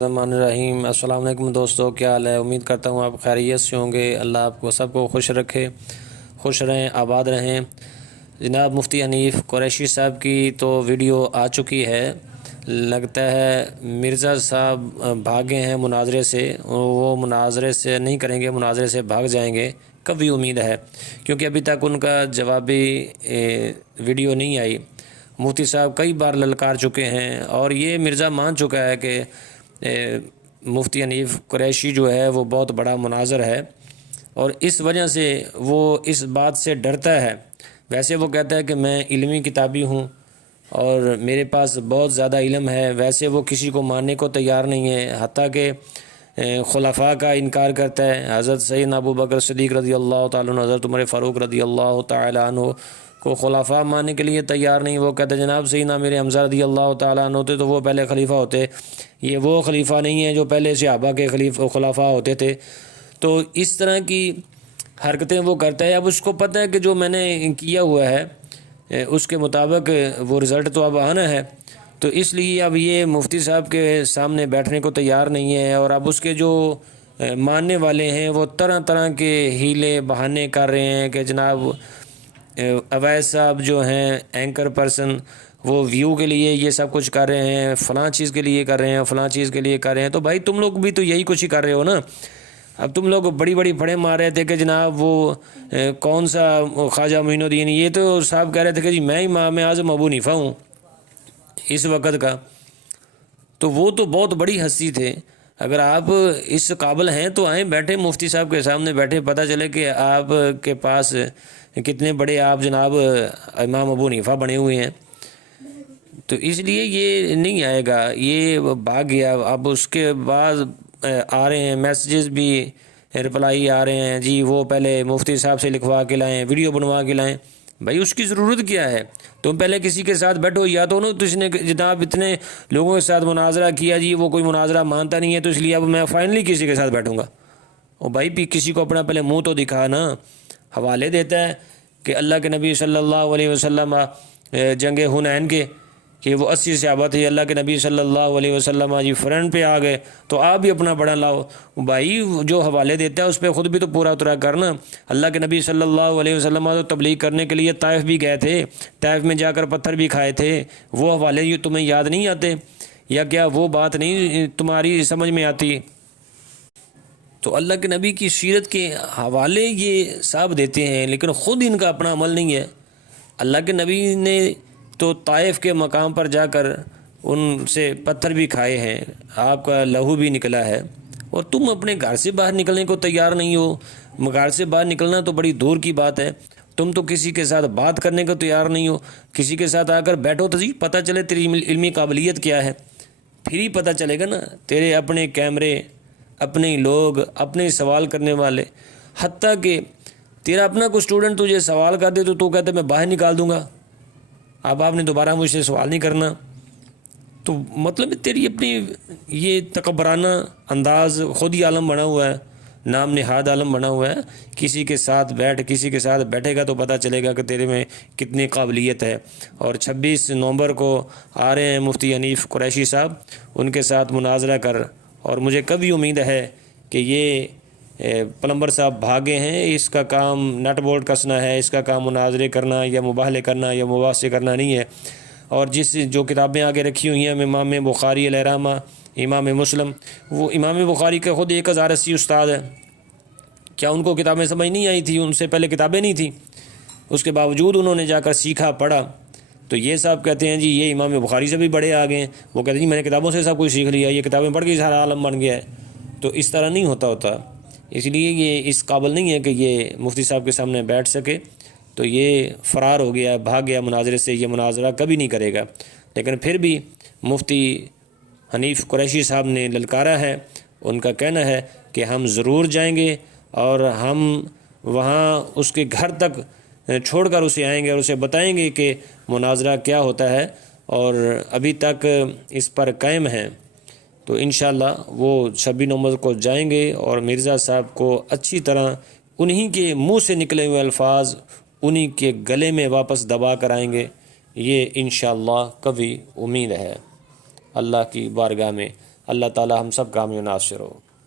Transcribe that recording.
الرحمن الرحیم۔ السلام علیکم دوستو، کیا حال ہے؟ امید کرتا ہوں آپ خیریت سے ہوں گے۔ اللہ آپ کو سب کو خوش رکھے، خوش رہیں، آباد رہیں۔ جناب مفتی حنیف قریشی صاحب کی تو ویڈیو آ چکی ہے۔ لگتا ہے مرزا صاحب بھاگے ہیں مناظرے سے، وہ مناظرے سے نہیں کریں گے، مناظرے سے بھاگ جائیں گے، کبھی امید ہے، کیونکہ ابھی تک ان کا جوابی ویڈیو نہیں آئی۔ مفتی صاحب کئی بار للکار چکے ہیں اور یہ مرزا مان چکا ہے کہ مفتی حنیف قریشی جو ہے وہ بہت بڑا مناظر ہے، اور اس وجہ سے وہ اس بات سے ڈرتا ہے۔ ویسے وہ کہتا ہے کہ میں علمی کتابی ہوں اور میرے پاس بہت زیادہ علم ہے، ویسے وہ کسی کو ماننے کو تیار نہیں ہے، حتیٰ کہ خلفاء کا انکار کرتا ہے۔ حضرت سیدنا ابو بکر صدیق رضی اللہ تعالیٰ عنہ، حضرت عمر فاروق رضی اللہ تعالیٰ عنہ کو خلفاء ماننے کے لیے تیار نہیں۔ وہ کہتے ہیں جناب سیدنا میرے حمزہ رضی اللہ تعالیٰ عنہ ہوتے تو وہ پہلے خلیفہ ہوتے، یہ وہ خلیفہ نہیں ہے جو پہلے صحابہ کے خلفاء ہوتے تھے۔ تو اس طرح کی حرکتیں وہ کرتا ہے۔ اب اس کو پتہ ہے کہ جو میں نے کیا ہوا ہے اس کے مطابق وہ رزلٹ تو اب آنا ہے، تو اس لیے اب یہ مفتی صاحب کے سامنے بیٹھنے کو تیار نہیں ہے، اور اب اس کے جو ماننے والے ہیں وہ طرح طرح کے ہیلے بہانے کر رہے ہیں کہ جناب اویس صاحب جو ہیں اینکر پرسن، وہ ویو کے لیے یہ سب کچھ کر رہے ہیں، فلاں چیز کے لیے کر رہے ہیں، فلاں چیز کے لیے کر رہے ہیں۔ تو بھائی تم لوگ بھی تو یہی کچھ ہی کر رہے ہو نا۔ اب تم لوگ بڑی بڑی پھڑیں مار رہے تھے کہ جناب وہ کون سا خواجہ معین الدین، یہ تو صاحب کہہ رہے تھے کہ جی میں امام اعظم ابو حنیفہ ہوں اس وقت کا، تو وہ تو بہت بڑی ہستی تھے۔ اگر آپ اس قابل ہیں تو آئیں، بیٹھے مفتی صاحب کے سامنے بیٹھے، پتہ چلے کہ آپ کے پاس کتنے بڑے آپ جناب امام ابو حنیفہ بنے ہوئے ہیں۔ تو اس لیے یہ نہیں آئے گا، یہ بھاگ گیا۔ اب اس کے بعد آ رہے ہیں میسیجز بھی، رپلائی آ رہے ہیں، جی وہ پہلے مفتی صاحب سے لکھوا کے لائیں، ویڈیو بنوا کے لائیں۔ بھائی اس کی ضرورت کیا ہے؟ تم پہلے کسی کے ساتھ بیٹھو، یا تو نا تجھ نے جناب اتنے لوگوں کے ساتھ مناظرہ کیا، جی وہ کوئی مناظرہ مانتا نہیں ہے، تو اس لیے اب میں فائنلی کسی کے ساتھ بیٹھوں گا۔ اور بھائی بھی کسی کو اپنا پہلے منہ تو دکھا نا۔ حوالے دیتا ہے کہ اللہ کے نبی صلی اللہ علیہ وسلم جنگ حنین کے کہ وہ 80 صحابہ تھے، اللہ کے نبی صلی اللہ علیہ وسلم جی فرنٹ پہ آ گئے، تو آپ بھی اپنا بڑا لاؤ۔ بھائی جو حوالے دیتا ہے اس پہ خود بھی تو پورا اترا کرنا۔ اللہ کے نبی صلی اللہ علیہ وسلم تو تبلیغ کرنے کے لیے طائف بھی گئے تھے، طائف میں جا کر پتھر بھی کھائے تھے، وہ حوالے یہ تمہیں یاد نہیں آتے؟ یا کیا وہ بات نہیں تمہاری سمجھ میں آتی؟ تو اللہ کے نبی کی سیرت کے حوالے یہ صاحب دیتے ہیں، لیکن خود ان کا اپنا عمل نہیں ہے۔ اللہ کے نبی نے تو طائف کے مقام پر جا کر ان سے پتھر بھی کھائے ہیں، آپ کا لہو بھی نکلا ہے، اور تم اپنے گھر سے باہر نکلنے کو تیار نہیں ہو۔ گھر سے باہر نکلنا تو بڑی دور کی بات ہے، تم تو کسی کے ساتھ بات کرنے کو تیار نہیں ہو۔ کسی کے ساتھ آ کر بیٹھو تو جی پتہ چلے تیری علمی قابلیت کیا ہے، پھر ہی پتہ چلے گا نا۔ تیرے اپنے کیمرے، اپنے لوگ، اپنے سوال کرنے والے، حتیٰ کہ تیرا اپنا کوئی اسٹوڈنٹ تجھے سوال کر دے تو کہتے میں باہر نکال دوں گا، اب آپ نے دوبارہ مجھ سے سوال نہیں کرنا۔ تو مطلب تیری اپنی یہ تکبرانہ انداز خود ہی عالم بنا ہوا ہے، نام نہاد عالم بنا ہوا ہے۔ کسی کے ساتھ کسی کے ساتھ بیٹھے گا تو پتہ چلے گا کہ تیرے میں کتنی قابلیت ہے۔ اور 26 نومبر کو آ رہے ہیں مفتی حنیف قریشی صاحب، ان کے ساتھ مناظرہ کر، اور مجھے کبھی امید ہے کہ یہ پلمبر صاحب بھاگے ہیں، اس کا کام نٹ بولٹ کسنا ہے، اس کا کام مناظرے کرنا یا مباحثے کرنا یا مباحثے کرنا نہیں ہے۔ اور جو کتابیں آگے رکھی ہوئی ہیں امام بخاری علیہ رحمہ، امام مسلم، وہ امام بخاری کا خود 1080 استاد ہے، کیا ان کو کتابیں سمجھ نہیں آئی تھی؟ ان سے پہلے کتابیں نہیں تھیں، اس کے باوجود انہوں نے جا کر سیکھا، پڑھا۔ تو یہ صاحب کہتے ہیں جی یہ امام بخاری سے بھی بڑے آگے ہیں، وہ کہتے ہیں جی میں نے کتابوں سے سب کچھ سیکھ لیا، یہ کتابیں پڑھ کے سارا عالم بن گیا ہے۔ تو اس طرح نہیں ہوتا۔ اس لیے یہ اس قابل نہیں ہے کہ یہ مفتی صاحب کے سامنے بیٹھ سکے، تو یہ فرار ہو گیا، بھاگ گیا مناظرے سے، یہ مناظرہ کبھی نہیں کرے گا۔ لیکن پھر بھی مفتی حنیف قریشی صاحب نے للکارا ہے، ان کا کہنا ہے کہ ہم ضرور جائیں گے، اور ہم وہاں اس کے گھر تک چھوڑ کر اسے آئیں گے اور اسے بتائیں گے کہ مناظرہ کیا ہوتا ہے، اور ابھی تک اس پر قائم ہیں۔ تو انشاءاللہ وہ 26 نومبر کو جائیں گے اور مرزا صاحب کو اچھی طرح انہی کے منہ سے نکلے ہوئے الفاظ انہی کے گلے میں واپس دبا کر آئیں گے، یہ انشاءاللہ کبھی امید ہے۔ اللہ کی بارگاہ میں اللہ تعالی ہم سب کا حامی و ناصر ہو۔